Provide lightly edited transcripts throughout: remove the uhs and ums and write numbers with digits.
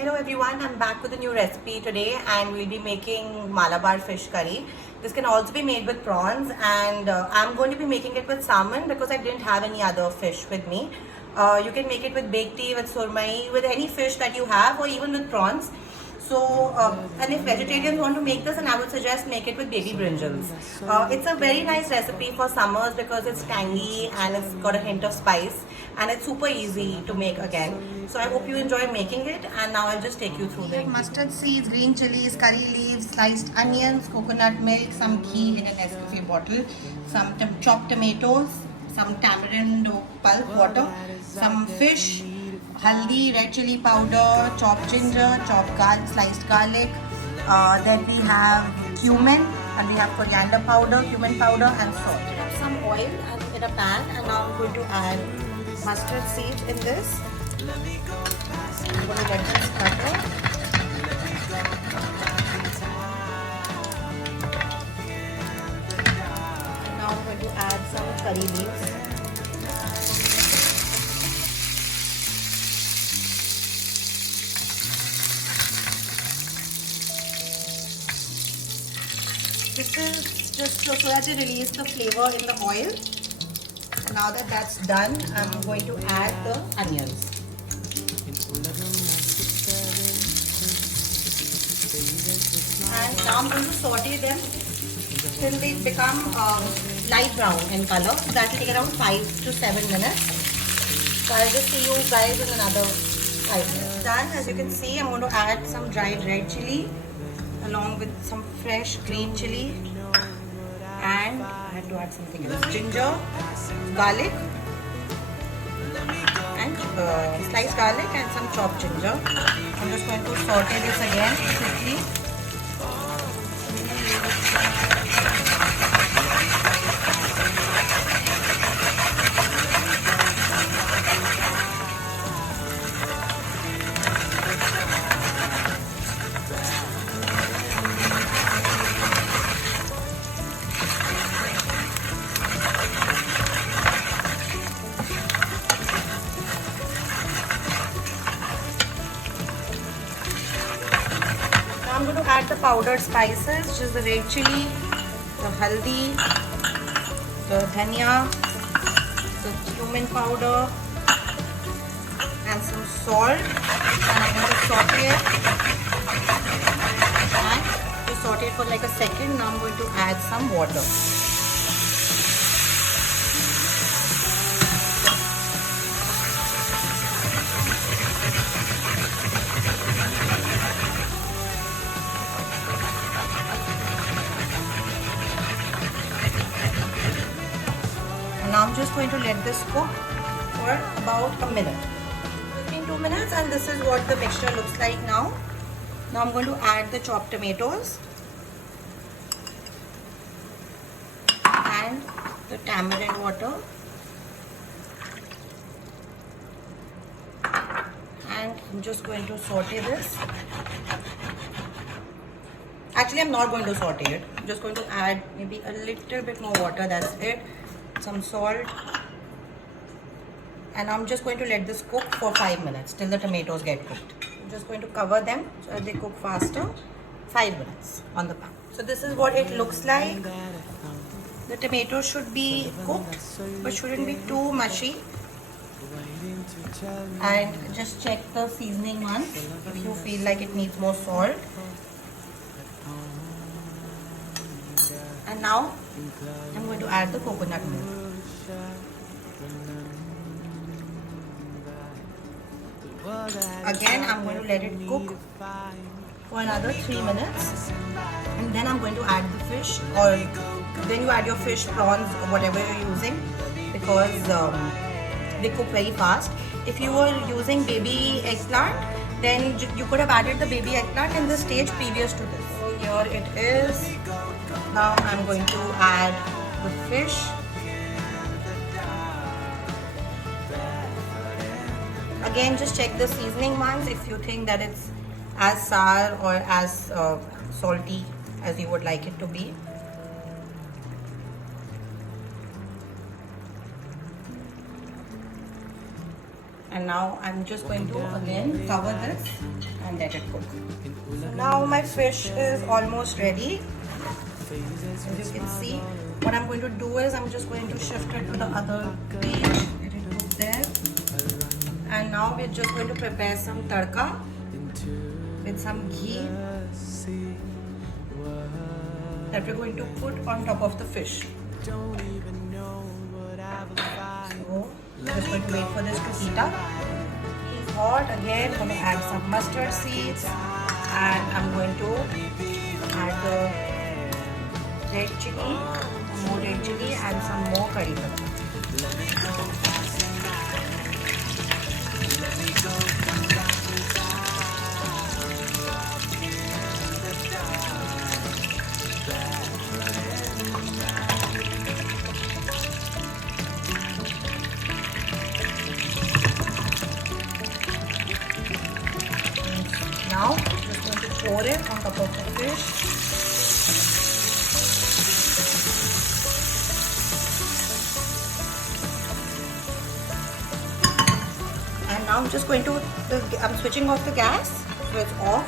Hello everyone, I'm back with a new recipe today and we'll be making Malabar fish curry. This can also be made with prawns and I'm going to be making it with salmon because I didn't have any other fish with me. You can make it with baked tea, with surmai, with any fish that you have or even with prawns. So, and if vegetarians want to make this, and I would suggest make it with baby brinjals. It's a very nice recipe for summers because it's tangy and it's got a hint of spice and it's super easy to make again. So I hope you enjoy making it, and now I'll just take you through the mustard seeds, green chilies, curry leaves, sliced onions, coconut milk, some ghee in a Nescafe bottle, some chopped tomatoes, some tamarind pulp water, some fish, haldi, red chili powder, chopped ginger, sliced garlic. Then we have cumin, and we have coriander powder, cumin powder, and salt. We have some oil in a pan, and now I'm going to add mustard seeds in this. I'm going to let this sputter. And now I'm going to add some curry leaves. This is just so that it release the flavor in the oil. And now that that's done, I'm going to add the onions. And now I'm going to saute them till they become light brown in color. So that will take around 5 to 7 minutes. So I'll just see you guys in another 5 minutes. Done. As you can see, I'm going to add some dried red chili along with some fresh green chili, and I had to add something else, ginger, garlic, and sliced garlic and some chopped ginger. I'm just going to saute this again quickly. I'm going to add the powdered spices, which is the red chili, the haldi, the dhania, the cumin powder, and some salt. And I'm going to saute it. And to saute it for like a second, now I'm going to add some water. Now I'm just going to let this cook for about a minute. It's been 2 minutes and this is what the mixture looks like now. Now I'm going to add the chopped tomatoes and the tamarind water, and I'm just going to saute this. Actually, I'm not going to saute it. I'm just going to add maybe a little bit more water, that's it. Some salt, and I'm just going to let this cook for 5 minutes till the tomatoes get cooked. I'm just going to cover them so that they cook faster. 5 minutes on the pan. So this is what it looks like. The tomatoes should be cooked but shouldn't be too mushy. And just check the seasoning once if you feel like it needs more salt. And now I'm going to add the coconut milk. Again, I'm going to let it cook for another 3 minutes, and then I'm going to add the fish, or then you add your fish, prawns, or whatever you're using, because they cook very fast. If you were using baby eggplant, then you could have added the baby eggplant in the stage previous to this. So here it is. Now I'm going to add the fish. Again, just check the seasoning once if you think that it's as sour or as salty as you would like it to be. And now I'm just going to again cover this and let it cook. So now my fish is almost ready. As you can see, what I'm going to do is I'm just going to shift it to the other page. Let it cook there. And now we're just going to prepare some tadka with some ghee that we're going to put on top of the fish. So just going to wait for this to heat up. It's hot again. I'm going to add some mustard seeds, and I'm going to add the red chili, more red chili, and some more curry patta. Now, just going to pour it on top of the fish. And now I'm just going to, I'm switching off the gas, so it's off.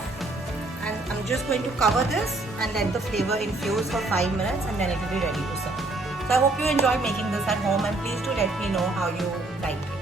And I'm just going to cover this and let the flavor infuse for 5 minutes, and then it will be ready to serve. So I hope you enjoy making this at home, and please do let me know how you like it.